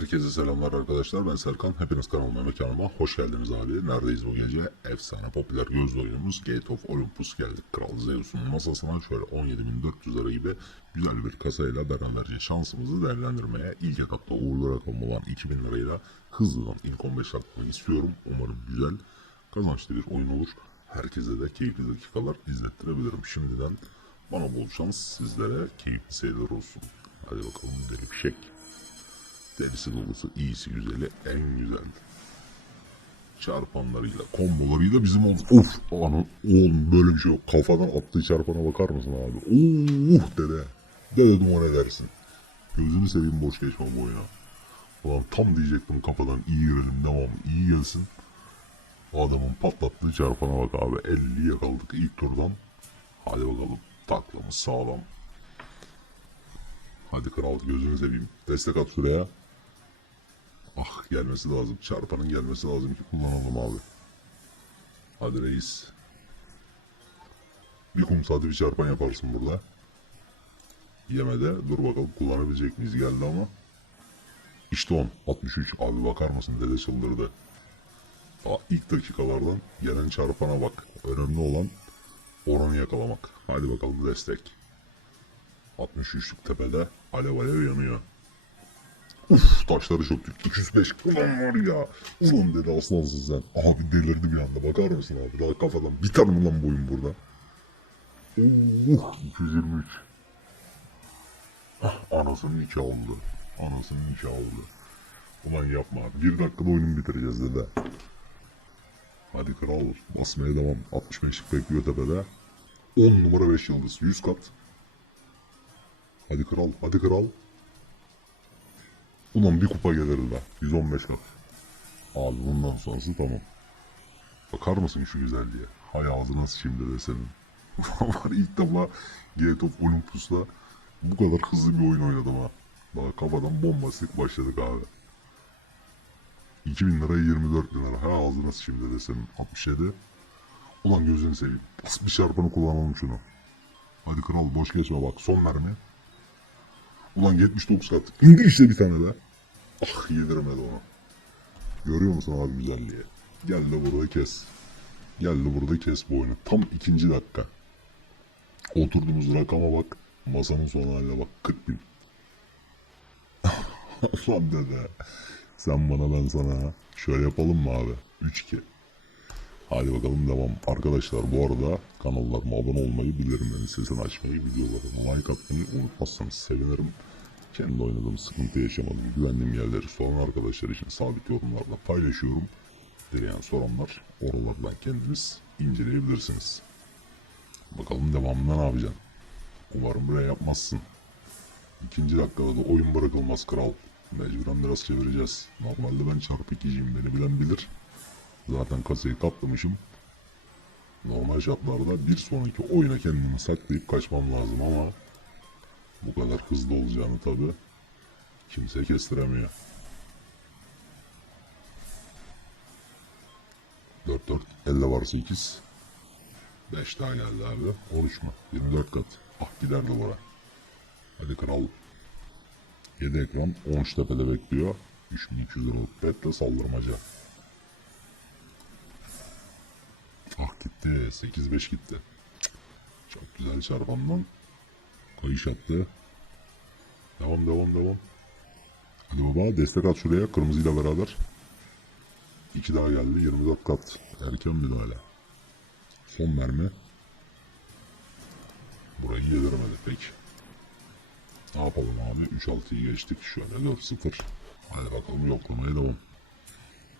Herkese selamlar arkadaşlar. Ben Serkan. Hepiniz kanalıma mekanıma hoş geldiniz abi. Neredeyiz bu gece? Efsane popüler gözlü oyunumuz Gate of Olympus geldik. Kral Zeus'un masasına şöyle 17.400 lira gibi güzel bir kasayla beraberce şansımızı değerlendirmeye ilk etapta uğurlu rakam olan 2000 lirayla hızlıdan ilk 15 atmayı istiyorum. Umarım güzel, kazançlı bir oyun olur. Herkese de keyifli dakikalar izlettirebilirim. Şimdiden bana bol şans sizlere keyifli seyirler olsun. Hadi bakalım deli fişek. Derisi dolusu, iyisi güzeli, en güzel. Çarpanlarıyla, kombolarıyla bizim oldu. Of! Anam, oğlum böyle bir şey yok. Kafadan attığı çarpana bakar mısın abi? Uh dede. Dede duman edersin. Gözünü seveyim boş geçme bu oyuna. Ulan tam diyecektim kafadan iyi girelim devam iyi gelsin. Adamın patlattığı çarpana bak abi. 50 yakaladık ilk turdan. Hadi bakalım. Taklamız sağlam. Hadi kral gözünü seveyim. Destek at şuraya. Gelmesi lazım. Çarpanın gelmesi lazım ki kullanalım abi. Hadi reis. Bir kum saati bir çarpan yaparsın burada. Yemede dur bakalım kullanabilecek miyiz geldi ama. İşte 10. 63. Abi bakar mısın dede çıldırdı. Aa, ilk dakikalardan gelen çarpana bak. Önemli olan oranı yakalamak. Hadi bakalım destek. 63'lük tepede alev alev yanıyor. Uf taşları söktük. 205. Ulan var ya. Ulan dedi aslansın sen. Abi delirdi bir anda. Bakar mısın abi? Daha kafadan biter mi lan boyun burada? Uh, 223. Ah, anasının nikahı oldu. Anasının nikahı oldu. Ulan yapma abi. Bir dakikada oyunu bitireceğiz dedi. Hadi kral basmaya devam. 65'lik bekliyor tepede. 10 numara 5 yıldız. 100 kat. Hadi kral. Hadi kral. Ulan bir kupa gelir be. 115 kat. Abi bundan sonrası tamam. Bakar mısın şu güzelliğe? Hay ağzına şimdi de senin. Var ilk defa Gate of Olympus'ta bu kadar hızlı bir oyun oynadım ha. Daha kafadan bombastik başladık abi. 2000 lira 24 bin lira. Ha ağzına şimdi de senin 67. Ulan gözünü seveyim. Bas bir çarpanı kullanalım şunu. Hadi kral boş geçme bak son mermi. Ulan 79 kat. İndir işte bir tane de. Ah yediremedi onu. Görüyor musun abi güzelliği? Gel de burada kes. Gel de burada kes bu oyunu. Tam ikinci dakika. Oturduğumuz rakama bak. Masanın son haline bak. 40 bin. Lan dede. Sen bana ben sana. Şöyle yapalım mı abi? 3-2. Hadi bakalım devam. Arkadaşlar bu arada kanallarıma abone olmayı, bildirimlerin sesini açmayı, videolarıma like atmayı unutmazsanız sevinirim. Kendi oynadığım sıkıntı yaşamadım. Güvendiğim yerleri soran arkadaşlar için sabit yorumlarla paylaşıyorum. Dileyen soranlar oralardan kendiniz inceleyebilirsiniz. Bakalım devamında ne yapacaksın? Umarım buraya yapmazsın. İkinci dakikada da oyun bırakılmaz kral. Mecburen biraz çevireceğiz. Normalde ben çarpı ikiciyim beni bilen bilir. Zaten kasayı katlamışım. Normal şartlarda bir sonraki oyuna kendimi saklayıp kaçmam lazım ama bu kadar hızlı olacağını tabi kimse kestiremiyor. 4 4 elde varsa 8 5 daha geldi abi. 13 mu 24 kat. Ah gider duvara. Hadi kral. 7 ekran 13 tepede bekliyor. 3200 liralık betle saldırmaca ah gitti 8-5 gitti. Çok güzel çarpandan kayış attı. Devam devam devam. Hadi baba destek at şuraya kırmızıyla beraber. 2 daha geldi 24 kat. Erken bir hala son mermi. Burayı yediremedi pek. Ne yapalım abi? 3-6'yı geçtik şöyle 4-0 hadi bakalım yoklamaya devam.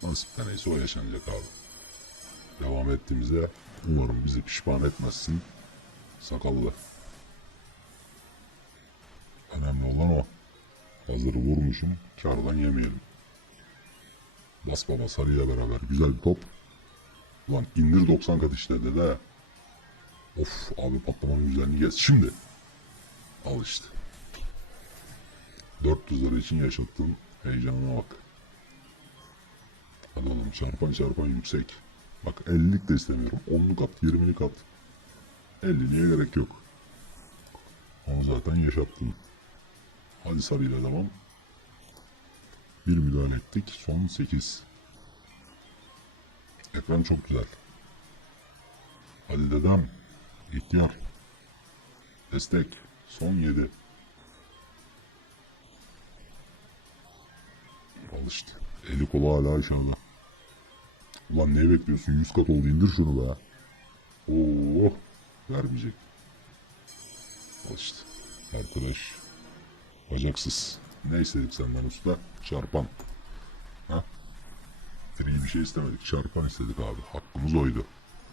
Nasipten neyse o yaşanacak abi devam ettiğimizde umarım bizi pişman etmezsin sakallı önemli olan o hazırı vurmuşum kardan yemeyelim Bas baba sarıyla beraber güzel bir top. Ulan indir 90 kat işte dede. Of abi patlamanın güzelliğini gez. Şimdi. Al işte. 400 lira için yaşattığın heyecanına bak. Hadi oğlum çarpan çarpan yüksek. Bak 50'lik de istemiyorum. 10'luk at 20'lik at. 50'liğe gerek yok. Onu zaten yaşattın. Hadi sarıyla devam. Bir müdahale ettik. Son 8. Ekran çok güzel. Hadi dedem. İhtiyar. Destek. Son 7. Al işte. Eli kolu hala aşağıda. Ulan ne bekliyorsun? 100 kat oldu indir şunu be. Oo, vermeyecek. Al. Arkadaş. Bacaksız. Ne istedik senden usta? Çarpan. Ha? Free bir şey istemedik. Çarpan istedik abi. Hakkımız oydu.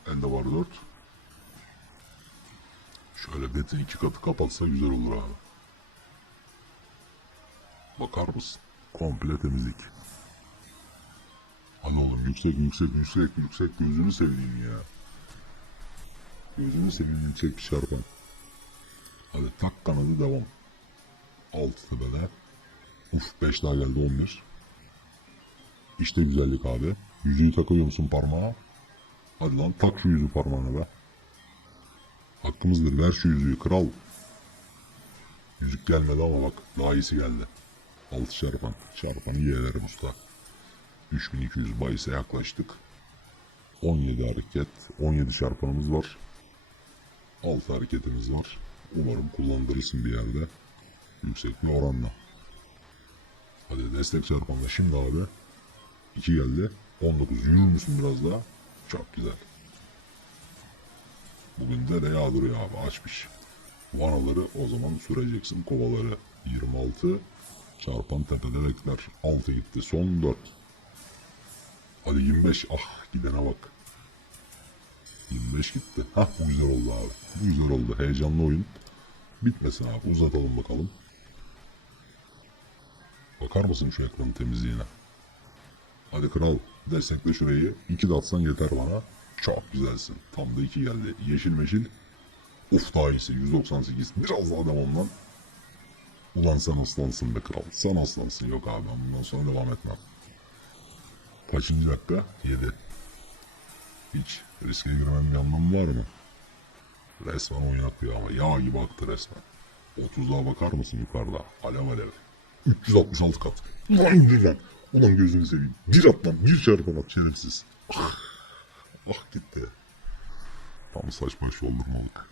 Ende var 4. Şöyle betin iki katı kapatsa güzel olur abi. Bakar mısın? Komple temizlik. Yüksek yüksek yüksek yüksek gözünü seveyim ya. Gözünü seveyim yüksek bir çarpan. Hadi tak kanadı devam. Altı tepede. Uf 5 daha geldi 11. İşte güzellik abi. Yüzüğü takıyor musun parmağa? Hadi lan tak şu yüzüğü parmağına be. Hakkımızdır ver şu yüzüğü kral. Yüzük gelmedi ama bak daha iyisi geldi. Altı çarpan. Çarpanı yeğlerim usta. 3200 bahise yaklaştık. 17 hareket. 17 çarpanımız var. 6 hareketimiz var. Umarım kullandırırsın bir yerde. Yüksek bir oranla. Hadi destek çarpanla şimdi abi. 2 geldi. 19 yürür müsün biraz daha? Çok güzel. Bugün de ne yağdırıyor abi açmış. Vanaları o zaman süreceksin kovaları. 26 çarpan tepede bekler. 6 gitti son 4. Hadi 25 ah gidene bak. 25 gitti. Hah bu güzel oldu abi. Bu güzel oldu. Heyecanlı oyun. Bitmesin abi. Uzatalım bakalım. Bakar mısın şu ekranın temizliğine? Hadi kral. Destekle şurayı. İki de atsan yeter bana. Çok güzelsin. Tam da iki geldi. Yeşil meşil. Uf daha iyisi. 198. Biraz daha devam lan. Ulan sen aslansın be kral. Sen aslansın. Yok abi ben bundan sonra devam etmem. Kaçıncı dakika? 7. Hiç riske girmenin bir anlamı var mı? Resmen oyun akıyor ama yağ gibi aktı resmen. 30'a bakar mısın yukarıda? Alev alev. 366 kat. Ulan indir lan. Ulan gözünü seveyim. Bir at lan. Bir çarpan at şerefsiz. Ah, ah gitti. Tam saçma iş oldurmalık.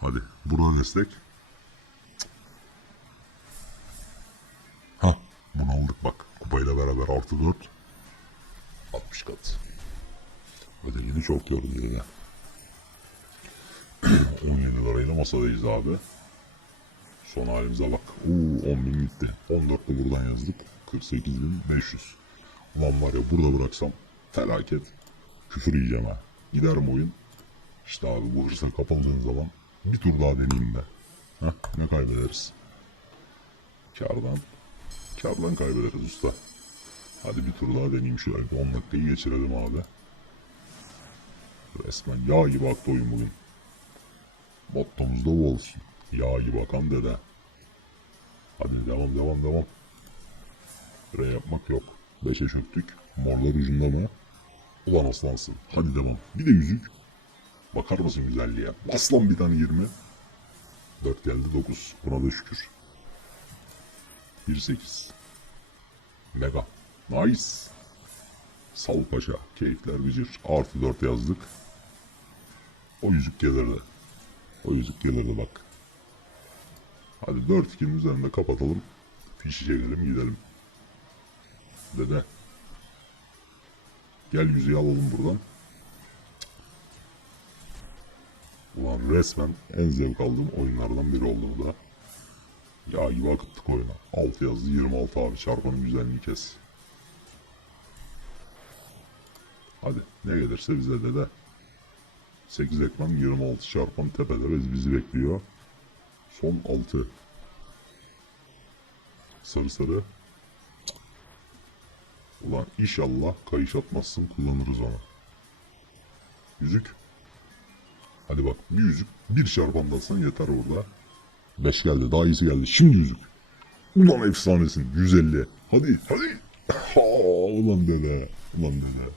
Hadi buradan destek. Ha bunu aldık bak. Kupayla beraber artı 4. 60 kat. Ödeliğini çok gördü yine. 17 lirayla masadayız abi. Son halimize bak. Oo 10 bin gitti. 14 de buradan yazdık. 48.500. Ulan var ya burada bıraksam felaket. Küfür yiyeceğim ha. Gider mi oyun? İşte abi bu hırsa kapandığın zaman bir tur daha deneyeyim ben. Heh, ne kaybederiz? Kardan. Kardan kaybederiz usta. Hadi bir tur daha deneyeyim bir 10 dakikayı geçirelim abi. Resmen yağ gibi aktı oyun bugün. Mottomuz da bu olsun. Yağ gibi akan dede. Hadi devam devam devam. Re yapmak yok. Beşe çöktük. Morlar ucunda mı? Ulan aslansın. Hadi devam. Bir de yüzük. Bakar mısın güzelliğe? Bas lan bir tane 20. 4 geldi 9. Buna da şükür. 1-8. Mega. Nice. Sal paşa. Keyifler gıcır. Artı 4 yazdık. O yüzük gelirdi. O yüzük gelirdi bak. Hadi 4-2'nin üzerinde kapatalım. Fişi çekelim gidelim. Dede. Gel yüzüğü alalım buradan. Ulan resmen en zevk aldığım oyunlardan biri oldu bu da. Ya gibi akıttık oyuna. 6 yazdı 26 abi çarpanın güzelliğini kes. Hadi ne gelirse bize de de. 8 ekran 26 çarpan tepede biz bizi bekliyor. Son 6. Sarı sarı. Ulan inşallah kayış atmazsın kullanırız onu. Yüzük. Hadi bak bir yüzük bir çarpandasan yeter orada. 5 geldi daha iyisi geldi şimdi yüzük. Ulan efsanesin 150. Hadi hadi. Ha, ulan dede. Ulan dede.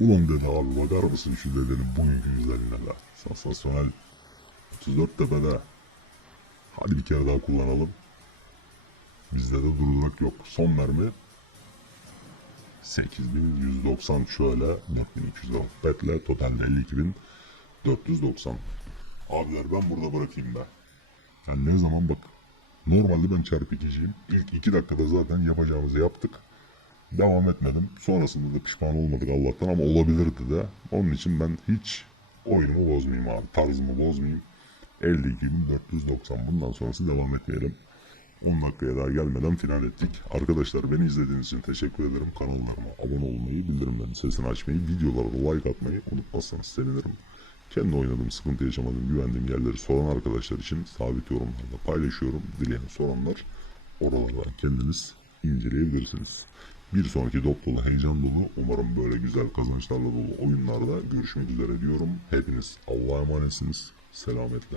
Ulan dede abi bakar mısın şu dedenin bugünkü güzelliğine be. Sansasyonel. 34 tepede. Hadi bir kere daha kullanalım. Bizde de durdurak yok. Son mermi 8190 şöyle 4200 lira. Betle totalde 52490. Abiler ben burada bırakayım be. Yani ne zaman bak. Normalde ben çarpı ikiciyim. İlk iki dakikada zaten yapacağımızı yaptık. Devam etmedim. Sonrasında da pişman olmadık Allah'tan ama olabilirdi de. Onun için ben hiç oyunumu bozmayayım abi. Tarzımı bozmayayım. 52.490 bundan sonrası devam etmeyelim. 10 dakikaya daha gelmeden final ettik. Arkadaşlar beni izlediğiniz için teşekkür ederim. Kanallarıma abone olmayı, bildirimlerin sesini açmayı, videolara like atmayı unutmazsanız sevinirim. Kendi oynadığım, sıkıntı yaşamadığım, güvendiğim yerleri soran arkadaşlar için sabit yorumlarda paylaşıyorum. Dileyen soranlar oralardan kendiniz inceleyebilirsiniz. Bir sonraki dop dolu, heyecan dolu, umarım böyle güzel kazançlarla dolu oyunlarda görüşmek üzere diyorum. Hepiniz Allah'a emanetsiniz. Selametle.